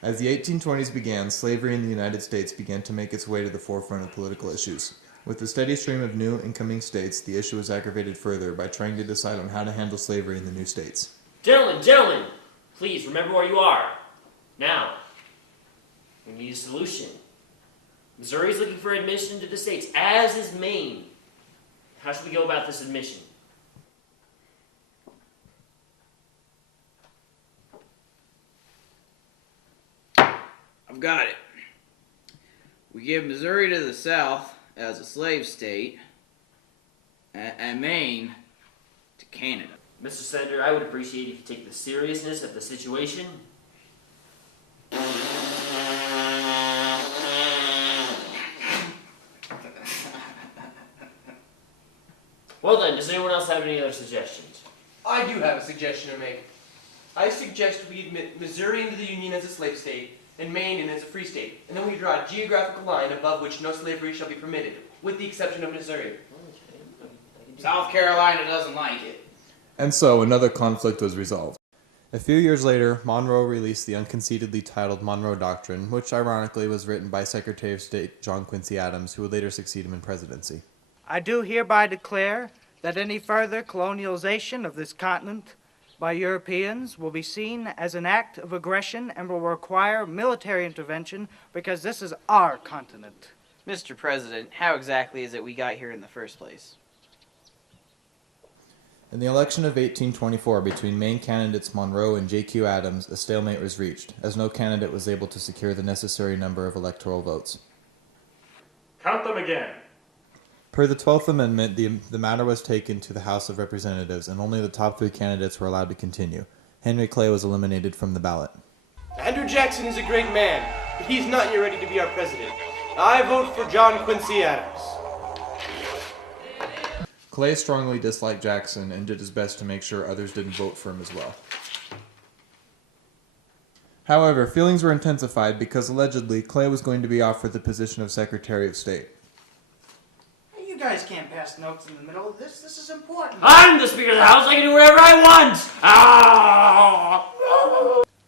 As the 1820s began, slavery in the United States began to make its way to the forefront of political issues. With the steady stream of new incoming states, the issue was aggravated further by trying to decide on how to handle slavery in the new states. Gentlemen, please remember where you are. Now, we need a solution. Missouri is looking for admission to the states, as is Maine. How should we go about this admission? I've got it. We give Missouri to the south as a slave state, and Maine to Canada. Mr. Senator, I would appreciate if you take the seriousness of the situation. Well then, does anyone else have any other suggestions? I do have a suggestion to make. I suggest we admit Missouri into the Union as a slave state, and Maine in as a free state, and then we draw a geographical line above which no slavery shall be permitted, with the exception of Missouri. South Carolina doesn't like it. And so another conflict was resolved. A few years later, Monroe released the unconceitedly titled Monroe Doctrine, which ironically was written by Secretary of State John Quincy Adams, who would later succeed him in presidency. I do hereby declare that any further colonialization of this continent by Europeans will be seen as an act of aggression and will require military intervention because this is our continent. Mr. President, how exactly is it we got here in the first place? In the election of 1824 between Maine candidates Monroe and J.Q. Adams, a stalemate was reached, as no candidate was able to secure the necessary number of electoral votes. Count them again. Per the 12th Amendment, the matter was taken to the House of Representatives, and only the top three candidates were allowed to continue. Henry Clay was eliminated from the ballot. Andrew Jackson is a great man, but he's not yet ready to be our president. I vote for John Quincy Adams. Clay strongly disliked Jackson and did his best to make sure others didn't vote for him as well. However, feelings were intensified because allegedly Clay was going to be offered the position of Secretary of State. You guys can't pass notes in the middle of this. This is important. I'm the Speaker of the House. I can do whatever I want. Ah!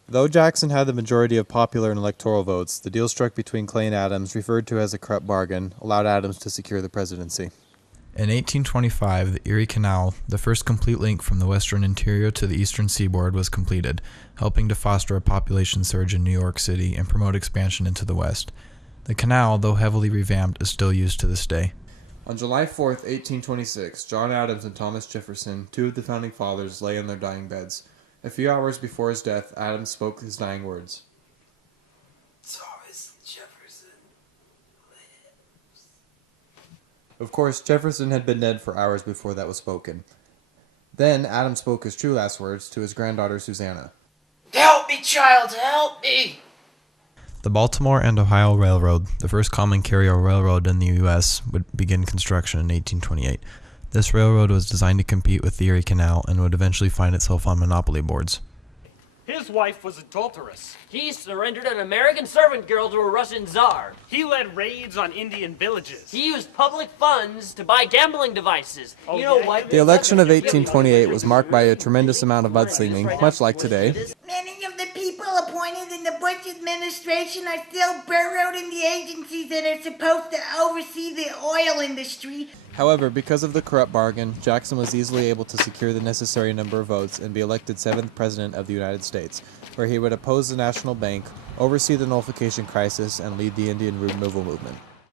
Though Jackson had the majority of popular and electoral votes, the deal struck between Clay and Adams, referred to as a Krupp bargain, allowed Adams to secure the presidency. In 1825, the Erie Canal, the first complete link from the western interior to the eastern seaboard, was completed, helping to foster a population surge in New York City and promote expansion into the west. The canal, though heavily revamped, is still used to this day. On July 4th, 1826, John Adams and Thomas Jefferson, two of the founding fathers, lay on their dying beds. A few hours before his death, Adams spoke his dying words. Thomas Jefferson lives. Of course, Jefferson had been dead for hours before that was spoken. Then, Adams spoke his true last words to his granddaughter Susanna. Help me, child, help me! The Baltimore and Ohio Railroad, the first common carrier railroad in the U.S., would begin construction in 1828. This railroad was designed to compete with the Erie Canal and would eventually find itself on monopoly boards. His wife was adulterous. He surrendered an American servant girl to a Russian czar. He led raids on Indian villages. He used public funds to buy gambling devices. You know what? The election of 1828 was marked by a tremendous amount of mudslinging, much like today. Many of the people appointed in the Bush administration are still burrowed in the agencies that are supposed to oversee the oil industry. However, because of the Krupp bargain, Jackson was easily able to secure the necessary number of votes and be elected 7th President of the United States, where he would oppose the National Bank, oversee the nullification crisis, and lead the Indian removal movement.